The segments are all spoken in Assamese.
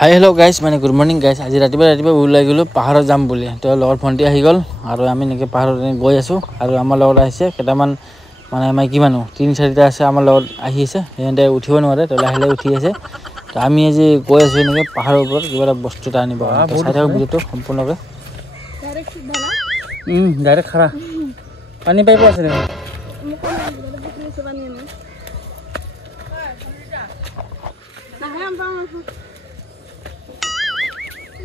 हाय हेलो गाइस माने गुड मॉर्निंग गाइस आज रातिपुवा ওলাই গলো পাহাৰত যাম বুলি তো লগৰ ভণ্টি আহি গল আৰু আমি নেকে পাহাৰত গৈ আছো আৰু আমাৰ লগত আহিছে কেটামান মানে মাইকি মানুহ 3-4টা আছে আমাৰ লগত আহি আছে হেঁতে উঠিব নোৱাৰে তো লাহে লাহে উঠি আছে তো আমি আজি গৈ আছো নেকে পাহাৰৰ ওপৰত কিবা বস্তু এটা আনিব চাই থাকক ভিডিওটো সম্পূৰ্ণকৈ ডাইৰেক্ট সিধা না ডাইৰেক্ট খৰা পানী পাইপ আছে নে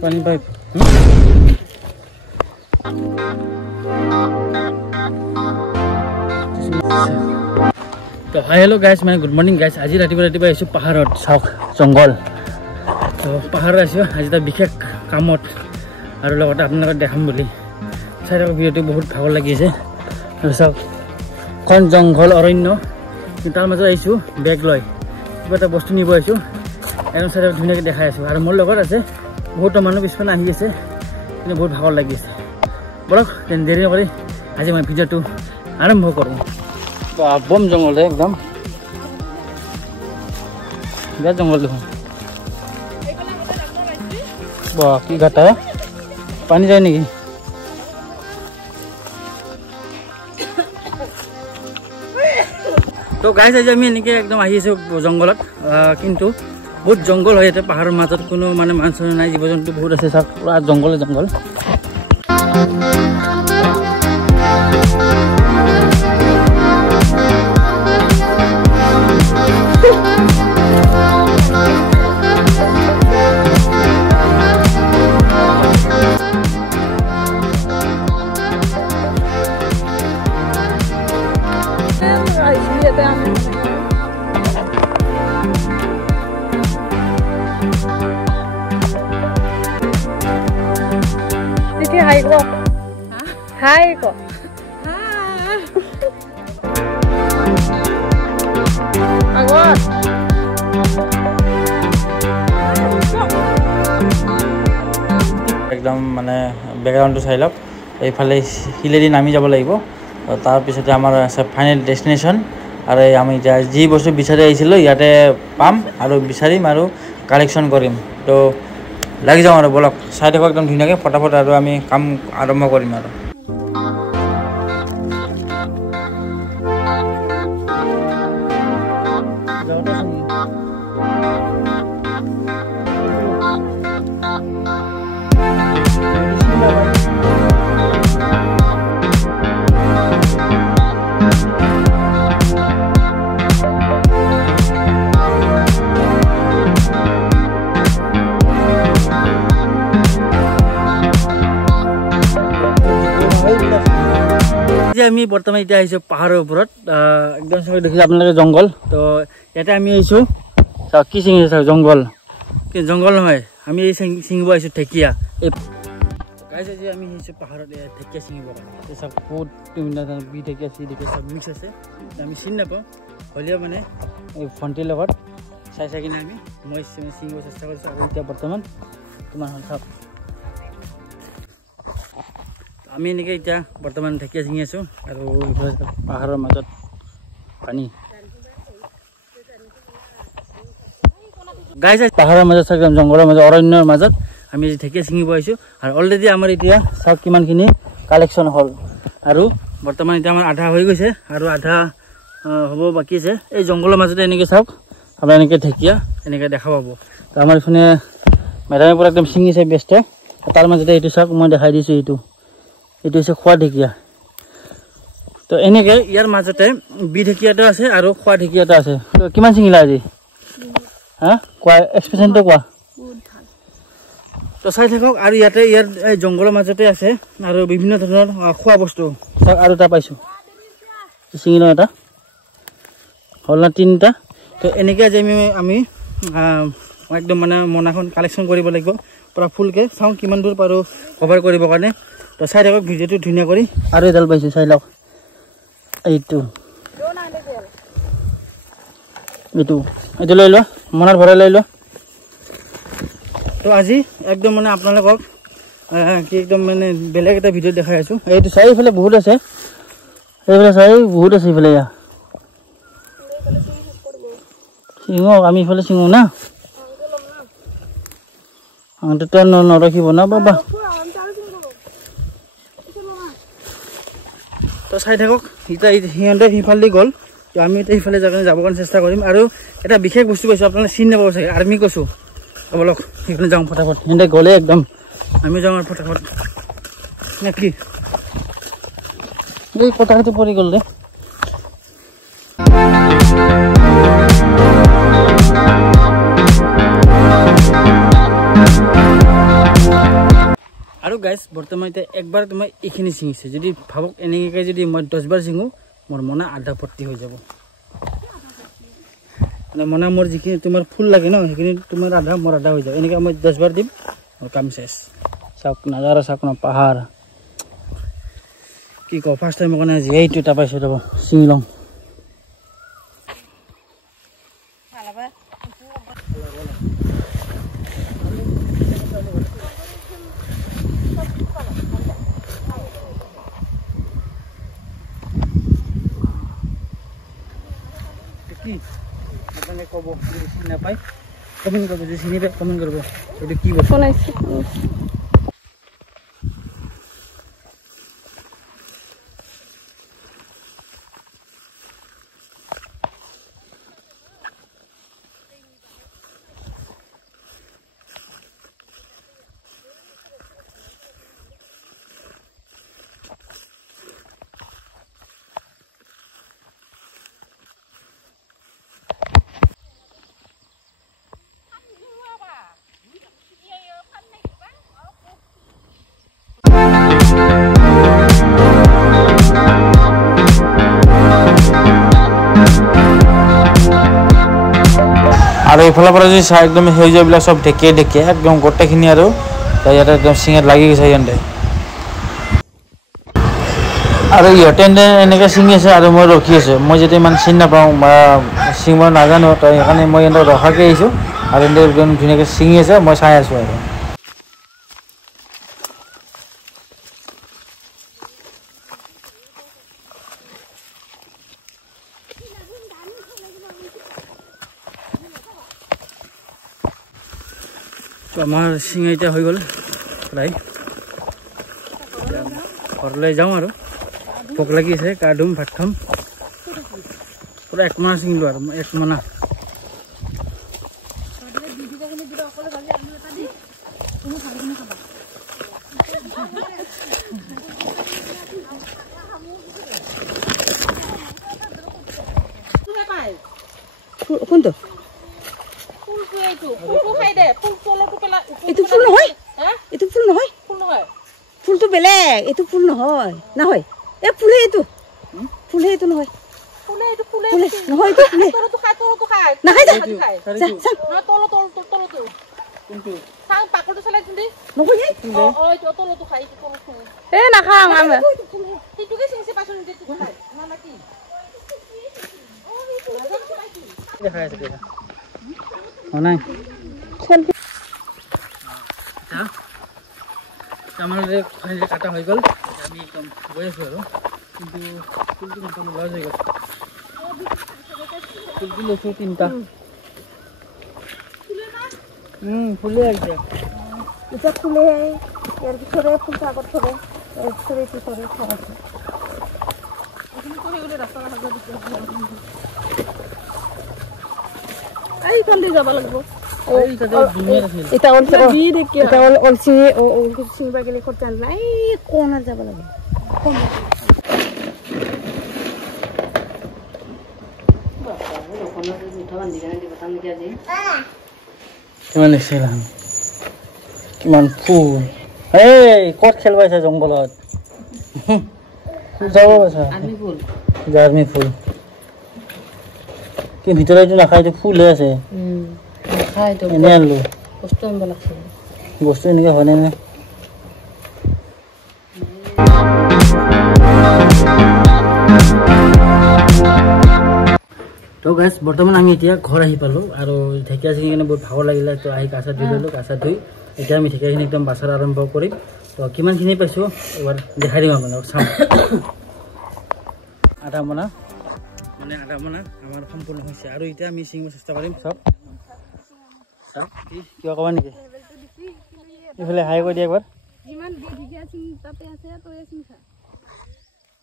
पानी पाइप तो हाय हेलो गाइस मैं गुड मॉर्निंग गाइस आज रातिपुवा आइছো পাহাৰত চাওক জংগল তো পাহাৰত আইছো আজি এটা বিশেষ কামত আৰু লগতে আপোনাক দেখাম বুলি চাই থাকক ভিডিওটো বহুত ভাগৰ লাগিছে আৰু চাওক কোন জংগল অৰণ্য তাৰ মাজত আইছো বেগ লৈ কিবা এটা বস্তু নিব আইছো এনে চাই ধুনীয়াকৈ দেখাই আছো আৰু মোৰ লগত আছে বহুত মানুহ পিছফালে আহি আছে কিন্তু বহুত ভাগৰ লাগিছে বলক দেৰি নকৰি আজি মই ভিডিওটো আৰম্ভ কৰোঁ বম জংগল একদম বিৰাট জংগল দেখোন বাহ কি ঘাটা পানী যায় নেকি তো গাইজ আজি আমি এনেকৈ একদম আহি আছো জংগলত কিন্তু बहुत जंगल है पहाड़ मजत को माने मानस ना जीव जंतु बहुत आसे सब पूरा जंगल जंगल Hai ko. Hai ko. Hai. Agora. एकदम माने बैकग्राउंड चाइ लक এইফালে হিলেদি নামি যাব লাগিব তাৰ পিছতে আমাৰ আছে ফাইনাল ডেস্টিনেশন আৰু আমি যি বস্তু বিচাৰি আহিছিলো ইয়াতে পাম আৰু বিচাৰিম আৰু কালেকশন কৰিম তো লাগি যাওঁ আৰু বলক চাই থাকক একদম ধুনীয়াকৈ ফটাফট আৰু আমি কাম আৰম্ভ কৰিম আৰু আমি বৰ্তমান এতিয়া আহিছো পাহাৰৰ ওপৰত একদম সব দেখি আপোনালোকে জংগল তো ইয়াতে আমি আহিছো কি চিঙিছে চাওক জংগল কি জংগল নহয় আমি এই চিঙিব আহিছো ঠেকিয়া এই গাইজ আজি আমি আহিছো পাহাৰত ঠেকিয়া চিঙিব কাৰণে সব বহুত বি ঠেকিয়া চি ঠেকিয়া সব মিক্স আছে আমি চিনি নাপাওঁ হ'লেও মানে এই ভণ্টিৰ লগত চাই চাই কিনে মই চিঙিব চেষ্টা কৰিছোঁ আৰু এতিয়া বৰ্তমান তোমাৰ হ'ল চাওক আমি এনেকৈ এতিয়া বৰ্তমান ঢেকীয়া চিঙি আছোঁ আৰু পাহাৰৰ মাজত পানী গাইজ পাহাৰৰ মাজত একদম জংঘলৰ মাজত অৰণ্যৰ মাজত আমি ঢেকীয়া চিঙিব আহিছোঁ আৰু অলৰেডি আমাৰ এতিয়া চাওক কিমানখিনি কালেকশ্যন হ'ল আৰু বৰ্তমান এতিয়া আমাৰ আধা হৈ গৈছে আৰু আধা হ'ব বাকী আছে এই জংঘলৰ মাজতে এনেকৈ চাওক আপোনাৰ এনেকৈ ঢেকীয়া এনেকৈ দেখা পাব তো আমাৰ এইফালে মেডামে পৰা একদম চিঙিছে ব্যস্ত তাৰ মাজতে এইটো চাওক মই দেখাই দিছোঁ এইটো এইটো হৈছে খোৱা ঢেকীয়া তো এনেকৈ ইয়াৰ মাজতে বি ঢেকীয়াটো আছে আৰু খোৱা ঢেকীয়াটো আছে তো কিমান চিঙিলা আজি হা কোৱা এক্সপ্ৰেছনটো কোৱা তো চাই থাকক আৰু ইয়াতে ইয়াৰ এই জংঘলৰ মাজতে আছে আৰু বিভিন্ন ধৰণৰ খোৱা বস্তু চাওক আৰু এটা পাইছোঁ চিঙি লওঁ এটা হ'ল না 3টা তো এনেকৈ আজি আমি একদম মানে মনাখন কালেকশ্যন কৰিব লাগিব পুৰা ফুলকৈ চাওঁ কিমান দূৰ পাৰোঁ কভাৰ কৰিবৰ কাৰণে তো চাই থাকক ভিডিওটো ধুনীয়া কৰি আৰু এডাল পাইছোঁ চাই লওক এইটো এইটো লৈ লোৱা মনাৰ ভৰাই লৈ লোৱা তো আজি একদম মানে আপোনালোকক কি একদম মানে বেলেগ এটা ভিডিও দেখাই আছোঁ এইটো চাই এইফালে বহুত আছে এইফালে চাই বহুত আছে এইফালে ইয়া সিঙো আমি ইফালে সিঙো না আংটো নৰখিব না বাবা তো চাই থাকক এতিয়া সিহঁতে সিফালে গ'ল তো আমি এতিয়া সিফালে যাবৰ কাৰণে চেষ্টা কৰিম আৰু এটা বিশেষ বস্তু পাইছোঁ আপোনালোকে চিনি নাপাব চাগে আৰ্মি কৈছোঁ বলক সেইখিনি যাওঁ ফটাফট সিহঁতে গ'লে একদম আমি যাওঁ আৰু ফটাফট নে কি এই কথাটো পৰি গ'ল দে আৰু গাইজ বৰ্তমান এতিয়া একবাৰ তোমাৰ এইখিনি ছিঙিছে যদি ভাবক এনেকৈ যদি মই 10 বাৰ ছিঙো মোৰ মনা আধা ভৰ্তি হৈ যাব মানে মনা মোৰ যিখিনি তোমাৰ ফুল লাগে ন সেইখিনি তোমাৰ আধা মোৰ আধা হৈ যাব এনেকৈ মই 10 বাৰ দিম মোৰ কাম শেষ চাওক নাজাৰা চাওক ন পাহাৰ কি কওঁ ফাৰ্ষ্ট টাইম কাৰণে আজি এইটো এটা পাইছোঁ ৰ'ব ছিঙি লওঁ ক'ব যদি চিনি নাপায় কমেণ্ট কৰিব যদি চিনি পায় কমেণ্ট কৰিব এইটো কি বস্তু আৰু এইফালৰ পৰা যদি চাই একদম সেউজীয়াবিলাক চব ঢেকিয়ে একদম গোটেইখিনি আৰু ইয়াতে একদম চিঙিত লাগি গৈছে সিহঁতে আৰু ইহঁতে এনেকৈ ছিঙি আছে আৰু মই ৰখি আছোঁ মই যেতিয়া ইমান চিনি নাপাওঁ বা ছিঙিব নাজানো তো সেইকাৰণে মই সিহঁতক ৰখাকৈ আহিছোঁ আৰু সিহঁতে একদম ধুনীয়াকৈ ছিঙি আছে মই চাই আছোঁ আৰু আমাৰ চিঙা এতিয়া হৈ গ'ল প্ৰায় ঘৰলৈ যাওঁ আৰু ভোক লাগি আছে গা ধুম ভাত খাম পুৰা 1 মাহ চিঙিলোঁ আৰু 1 মাহ কোনটো এইটো ফুল নহয় এইটো ফুল নহয় ফুলটো বেলেগ এইটো ফুল নহয় নহয় এই ফুলে এইটো নহয় নহয় এইটো ফুলে নাখাই নাখাওঁ আমি নাই আমাৰ কাটা হৈ গ'ল আমি একদম গৈ আছোঁ আৰু কিন্তু ফুলটো একদম লছ হৈ গ'ল ফুলটো লৈছোঁ 3টা ফুলে একদম এতিয়া ফুলে ইয়াৰ পিছৰে ফুলটো আগত থ'লে পিছৰে এইখন দি যাব লাগিব এটা চিঙিব গেলে খৰচা নাই কোণত যাব লাগে কিমান লিখিছে কিমান ফুল ক'ত খেলিব আছে জংঘলত যাব পাইছা জাৰ্মি ফুল কি ভিতৰত এইটো নাখায় এইটো ফুলহে আছে এনে আনিলোঁ বস্তু এনেকৈ হয়নে নে তো গাইজ বৰ্তমান আমি এতিয়া ঘৰ আহি পালোঁ আৰু ঢেকীয়া চিঙি কিনে বহুত ভাগৰ লাগিলে তো আহি গা চা ধুই ল'লোঁ গা চা ধুই এতিয়া আমি ঢেকীয়াখিনি একদম বাছাৰ আৰম্ভ কৰিম তো কিমানখিনি পাইছোঁ এবাৰ দেখাই দিম আপোনালোকক চাম আধা মনা আমাৰ সম্পূৰ্ণ হৈছে আৰু এতিয়া আমি চিঙিব চেষ্টা কৰিম চাওক চাওক কিবা ক'বা নেকি এইফালে হাই কৰি দিয়া একবাৰ যিমান বিঘা আছিল তাতে আছে তই আছিল খা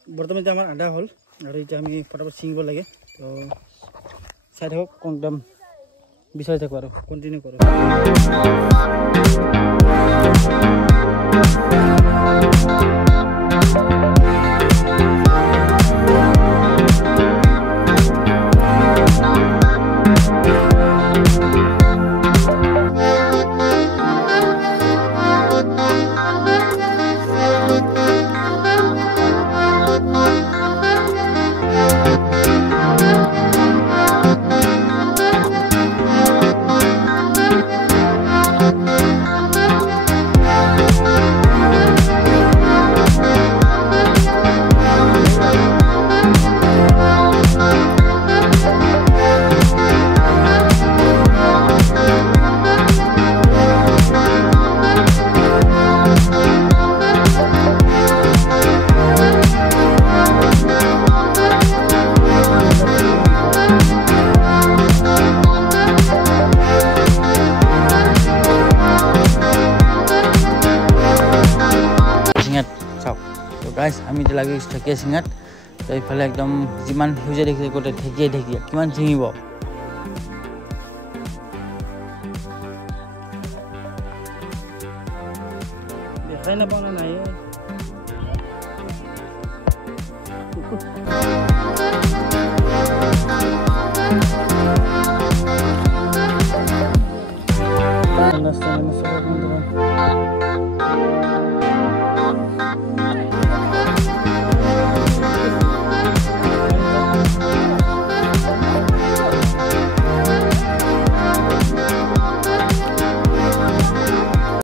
বৰ্তমান এতিয়া আমাৰ আধা হ'ল আৰু এতিয়া আমি ফটাফট ছিঙিব লাগে তো চাই থাকক একদম বিচাৰি থাকোঁ আৰু কণ্টিনিউ কৰোঁ গাইজ আমি এতিয়া লাগি ঢেকীয়া চিঙাত তো এইফালে একদম যিমান সেউজীয়া দেখিছে গোটেই ঢেকীয়া কিমান ছিঙিব দেখাই নাপাওঁ না নাই